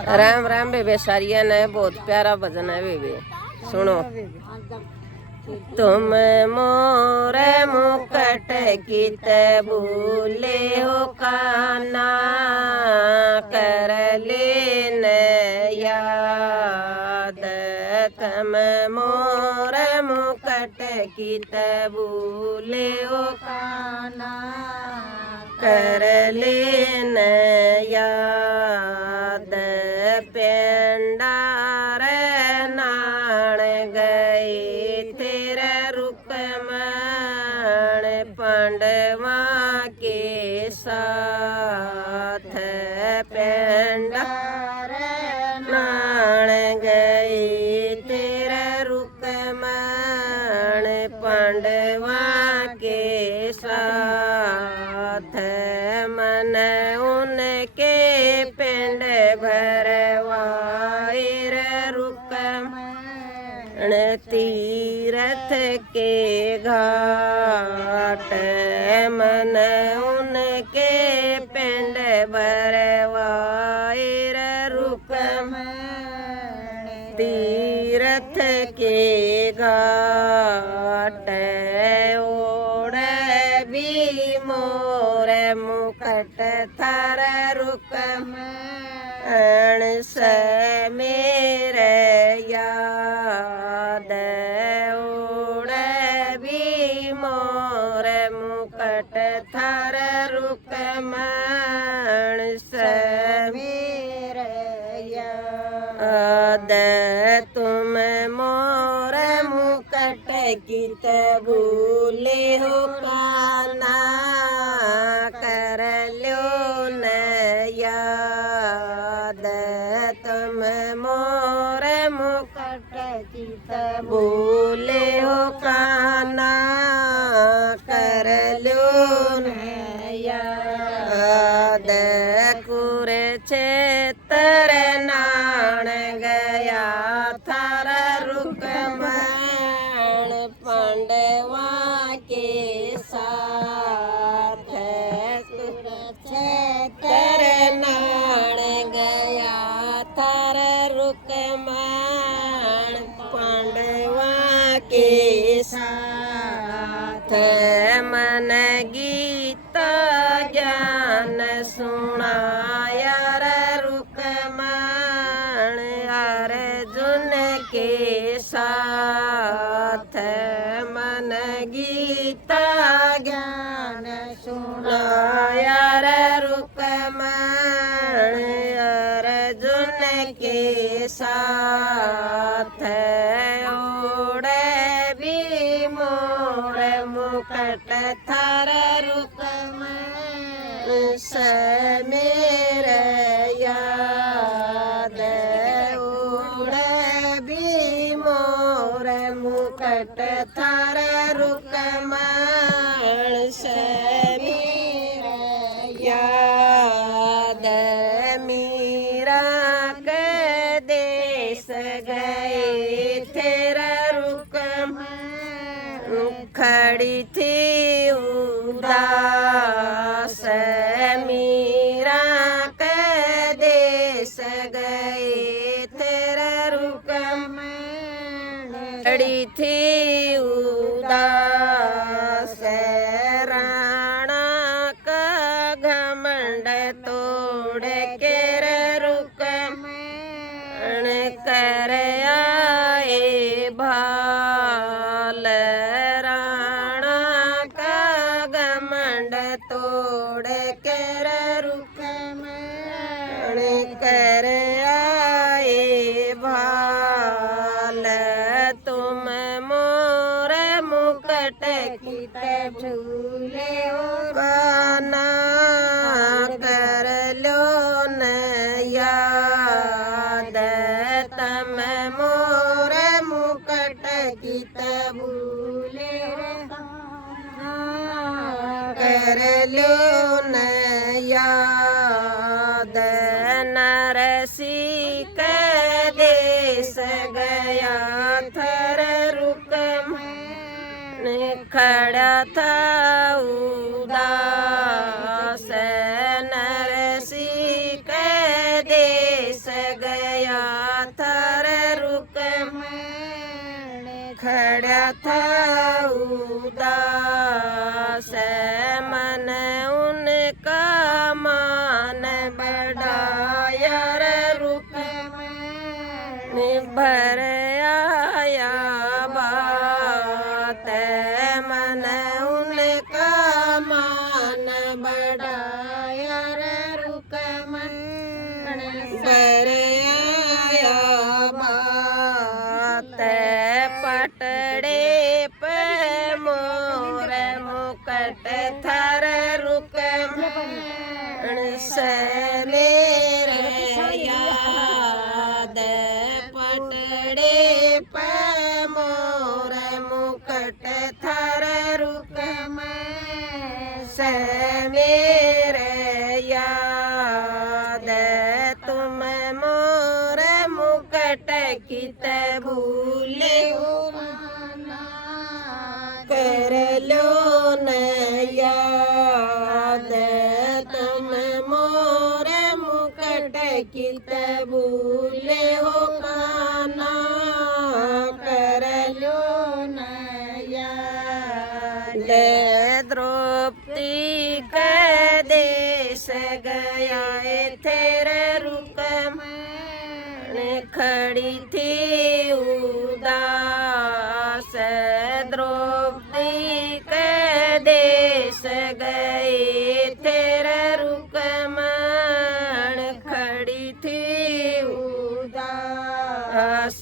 राम राम बेबे सारिया ने बहुत प्यारा भजन है बेबे सुनो। तुम मोरे मुकट कित भूले हो काना कर लेन याद। तुम मोरे मुकट कित भूले हो काना कर लेन याद। पेंडार नाण गए तेरे रुकमण पांडवा के साथ। पेंडार नाण गए तेरे रुकमण पांडवा के साथ। मन उनके पिंड भरवाए रुकमण तीरथ के घाट। मन उनके पिंड भरवाए रुकमण तीरथ के घाट। मोर मुकट थर रुकमण से मेरे याद। ओढ़े भी मोर मुकट थर रुकमण से मेरे याद। तुम मोर मुकट कित भूले हो काना कर लो न याद। तुम मोर मुकट कित भूले हो काना कर लो न याद। कुरुक्षेत्र नाण गया थार रुकमण पांडवा के साथ। कुरुक्षेत्र नाण गया थार रुकमण पांडवा के साथ। मन गीता ज्ञान सुनाया रुकमण अर्जुन के साथ। मन गीता ज्ञान सुनाया रुकमण अर्जुन के साथ। ओढ़े भी मोर मुकट थर रुकमण से मेरे याद। ओढ़े भी मोर मुकट थर रुकमण से मेरे याद। मीरा के देश गए तेरा रुकमण खड़ी थी उदास। मीरा के देश गए तेरा रुकमण खड़ी थी उदास। राणा का घमंड तोड़ के रुकमण कर आए भाल। राणा का घमंड तोड़ के रुकमण कर आए भाल। तुम मोर मुकट कित भूले हो काना कर लो न याद। तुम मोर मुकट कित भूले हो काना कर लो न याद। नरसिंह के देश गया थर रुकमण खड़ा था उदास। नरसिंह के देश खड़ा था उदास मन उनका मान बढ़ाया रे रुकम भर आया बात मन उनका मान बढ़ाया रे रुकम भर आया बात पटड़े पे मोर मुकट थर रुकम से मेरे याद पटड़े पे मोर मुकट थर रुकम से मेरे याद तुम मोर मुकट कित भूले हो कर लो न याद तुम मोर मुकट कित भूले हो काना कर लो न याद द्रौपदी का देश गया तेरे रुकम खड़ी थी उदास द्रौपदी के देश गए तेरे रुकमण खड़ी थी उदास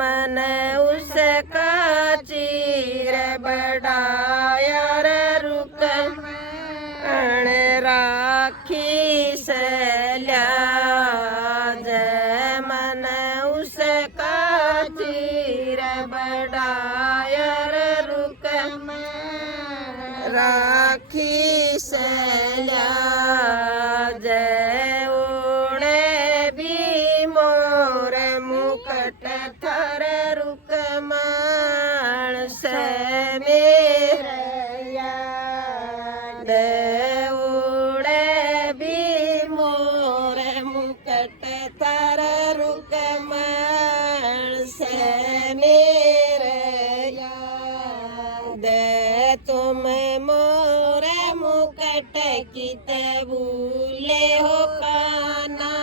मन उसका चीर बढ़ाया रे रुकमण राखी से ल्याज मन उसका चीर बढ़ाया रे रुकमण राखी से ल्याज ओढ़े भी मोर मुकट थर रुकमण से मेरे याद ओढ़े भी मोर मुकट थर रुकमण से मेरे याद तुम मोर मुकट कित भूले हो काना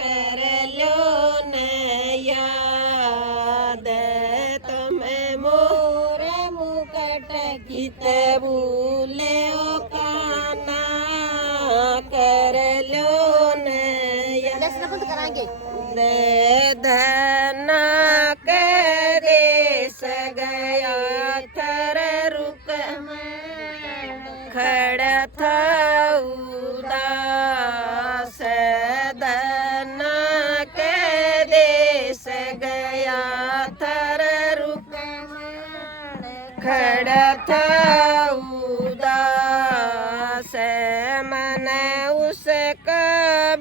कर लो न याद तुम मोर मुकट कित भूले हो काना कर लो न धना के देश गया थर रुकमण खड़ा था उदास धना के देश गया थर रुकमण खड़ा था उदास मन उसका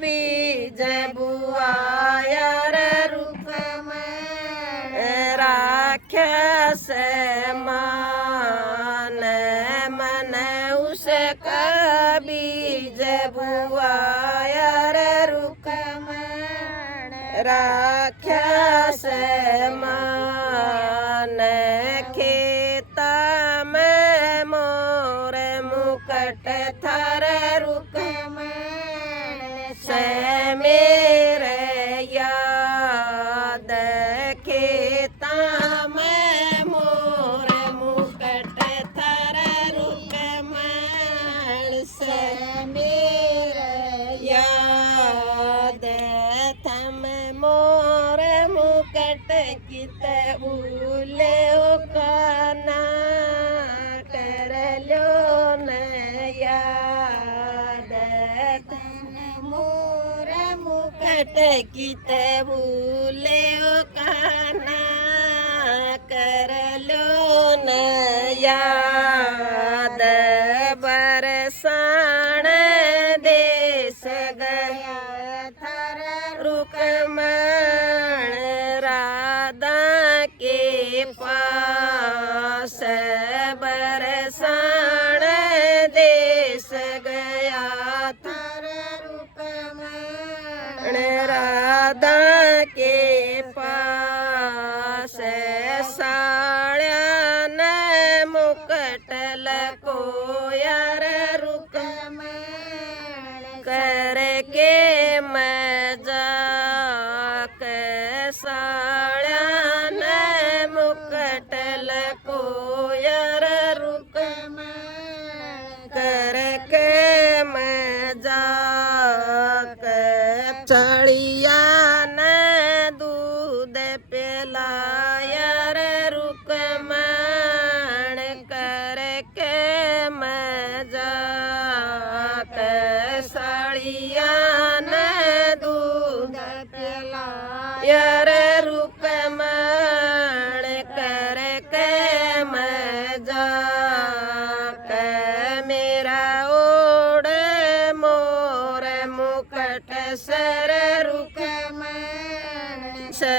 बीज बुआया रे रुकमण राक्षस मान मन उसका बीज बुआया रे रुकमण राक्षस मान खेता में मोर मुकट थर रुकमण से मेरे याद खेता में मोर मुकट थर रुकमण से मेरे याद थम मोर मुकट कित भूले हो काना कर लो न याद थम मोर मुकट कित भूले हो काना कर लो न याद बरसाण देश गया थर रुकमण राधा के पास बरसाण देश गया थर रुकमण राधा के पास सा साड़िया ने मुकट लकोयर रुक करके मैं जाके चढ़िया ने दूध पिलाया रे रुकमण करके मैं जाके साड़िया ने दूध पिलाया रे रुकमण करके मैं जाके मेरा ओढ़ मोर मुकट सर रुकमण से